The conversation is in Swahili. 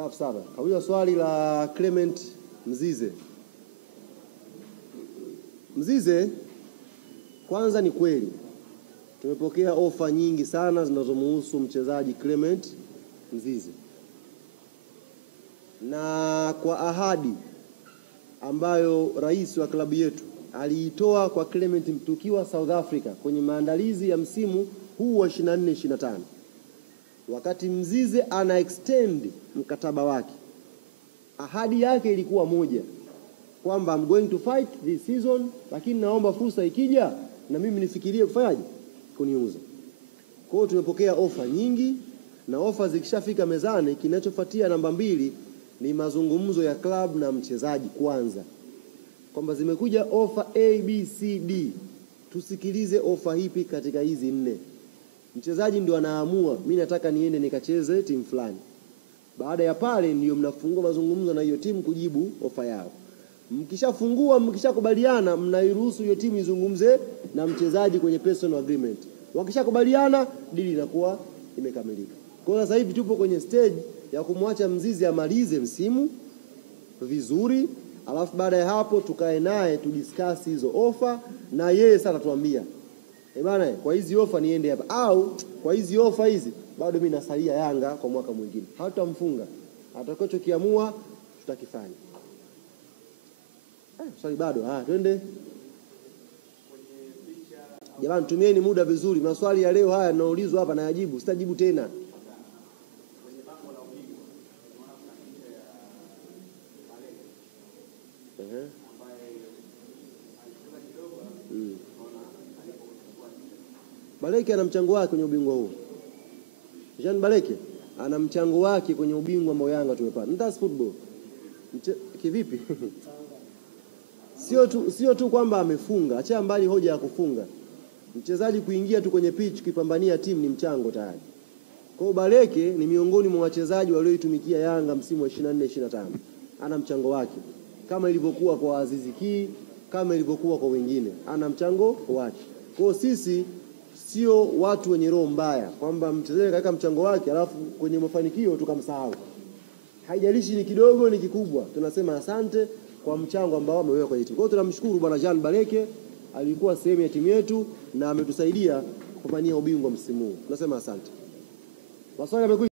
Safi sana. Kauliza swali la Clement Mzize. Mzize, kwanza ni kweli tumepokea ofa nyingi sana zinazomhusu mchezaji Clement Mzize, na kwa ahadi ambayo rais wa klabu yetu aliitoa kwa Clement tukiwa South Africa kwenye maandalizi ya msimu huu wa 24-25, wakati Mzize ana extend mkataba wake, ahadi yake ilikuwa moja, kwamba I'm going to fight this season, lakini naomba fursa ikija na mimi nifikirie kufanyaje, kuniuza. Kwa hiyo tumepokea ofa nyingi, na ofa zikishafika mezani, kinachofuatia namba 2 ni mazungumzo ya club na mchezaji kwanza, kwamba zimekuja ofa A, B, C, D, tusikilize ofa hipi katika hizi 4. Mchezaji ndio anaamua, mimi nataka niende nikacheze timu fulani. Baada ya pale ndio mnafungua mazungumzo na hiyo timu kujibu ofa yao. Mkishafungua, mkishakubaliana, mnairuhusu hiyo timu izungumze na mchezaji kwenye personal agreement. Wakishakubaliana, dili inakuwa imekamilika. Kwa hiyo sasa hivi tupo kwenye stage ya kumwacha Mzize amalize msimu vizuri, alafu baada ya hapo tukae naye tudiscuss hizo ofa, na yeye sasa tuambia bana, kwa hizi ofa niende hapa, au kwa hizi ofa hizi bado mimi nasalia Yanga kwa mwaka mwingine. Hatutamfunga, atakachokiamua tutakifanya. Sorry bado. Twende. Jamani, tumieni muda vizuri. Maswali ya leo haya yanaulizwa hapa na yajibu, sitajibu tena. Baleke ana mchango wake kwenye ubingwa huu. Jean Baleke ana mchango wake kwenye ubingwa ambao Yanga tumepata. That's football. Kivipi? Sio tu kwamba amefunga, acha mbali hoja ya kufunga. Mchezaji kuingia tu kwenye pitch kuipambania timu ni mchango tayari. Kwa hiyo Baleke ni miongoni mwa wachezaji walioitumikia Yanga msimu wa 24-25. Ana mchango wake, kama ilivyokuwa kwa Azizi Ki, kama ilivyokuwa kwa wengine. Ana mchango wake. Kwa hiyo sisi sio watu wenye roho mbaya kwamba mchezaji kaweka mchango wake alafu kwenye mafanikio tukamsahau. Haijalishi ni kidogo ni kikubwa, tunasema asante kwa mchango ambao ameweka kwenye timu. Kwa hiyo tunamshukuru bwana Jean Baleke, alikuwa sehemu ya timu yetu na ametusaidia kupambania ubingwa msimu huu. Tunasema asante. Maswali yamekuja.